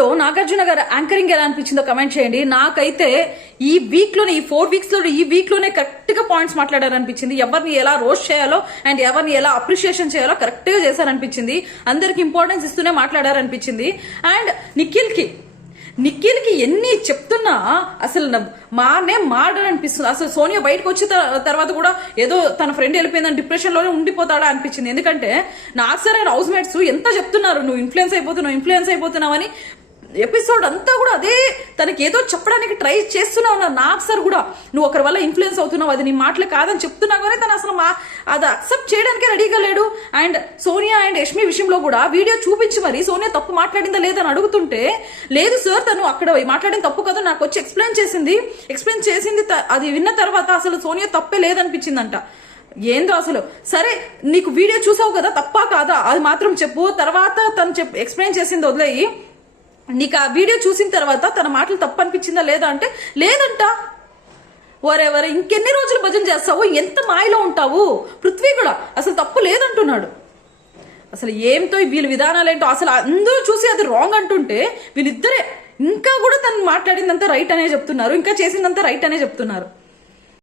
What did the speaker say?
లో నాగార్జున గారు యాంకరింగ్ ఎలా అనిపించిందో కమెంట్ చేయండి. నాకైతే ఈ వీక్ లోనే, ఈ 4 weeks లో, ఈ వీక్ లోనే కరెక్ట్ గా పాయింట్స్ మాట్లాడారనిపించింది. ఎవరిని ఎలా రోస్ట్ చేయాలో అండ్ ఎవరిని ఎలా అప్రిషియేషన్ చేయాలో కరెక్ట్ గా చేశారనిపించింది. అందరికి ఇంపార్టెన్స్ ఇస్తూనే మాట్లాడారనిపించింది. అండ్ నిఖిల్ కి ఎన్ని చెప్తున్నా అసలు మానే మాడనిపిస్తుంది. అసలు సోనియా బయటకు వచ్చిన తర్వాత కూడా ఏదో తన ఫ్రెండ్ వెళ్ళిపోయిందని డిప్రెషన్ లోనే ఉండిపోతాడా అనిపించింది. ఎందుకంటే నాకు సరే హౌస్ మేట్స్ ఎంత చెప్తున్నారు, నువ్వు ఇన్ఫ్లుయెన్స్ అయిపోతున్నావు అని. ఎపిసోడ్ అంతా కూడా అదే తనకి ఏదో చెప్పడానికి ట్రై చేస్తున్నా ఉన్నారు. నాకు సార్ కూడా నువ్వు ఒకరి వల్ల ఇన్ఫ్లుయెన్స్ అవుతున్నావు, అది నీ మాటలు కాదని చెప్తున్నా కానీ తను అసలు అది అక్సెప్ట్ చేయడానికే రెడీగా లేడు. అండ్ సోనియా అండ్ యష్మి విషయంలో కూడా వీడియో చూపించి మరి సోనియా తప్పు మాట్లాడిందా లేదని అడుగుతుంటే, లేదు సార్ తను అక్కడ మాట్లాడిన తప్పు కదా నాకు వచ్చి ఎక్స్ప్లెయిన్ చేసింది. అది విన్న తర్వాత అసలు సోనియా తప్పే లేదనిపించిందంట. ఏందో అసలు. సరే నీకు వీడియో చూసావు కదా, తప్పా కాదా అది మాత్రం చెప్పు. తర్వాత తను ఎక్స్ప్లెయిన్ చేసింది వదిలేయి, నీకు ఆ వీడియో చూసిన తర్వాత తన మాటలు తప్పు అనిపించిందా లేదా అంటే లేదంట. వరెవరు ఇంకెన్ని రోజులు భజన చేస్తావు, ఎంత మాయలో ఉంటావు. పృథ్వీ కూడా అసలు తప్పు లేదంటున్నాడు. అసలు ఏంటో వీళ్ళ విధానాలు ఏంటో, అసలు అందరూ చూసి అది రాంగ్ అంటుంటే వీళ్ళిద్దరే ఇంకా కూడా తను మాట్లాడిందంతా రైట్ అనే చెప్తున్నారు, ఇంకా చేసిందంతా రైట్ అనే చెప్తున్నారు.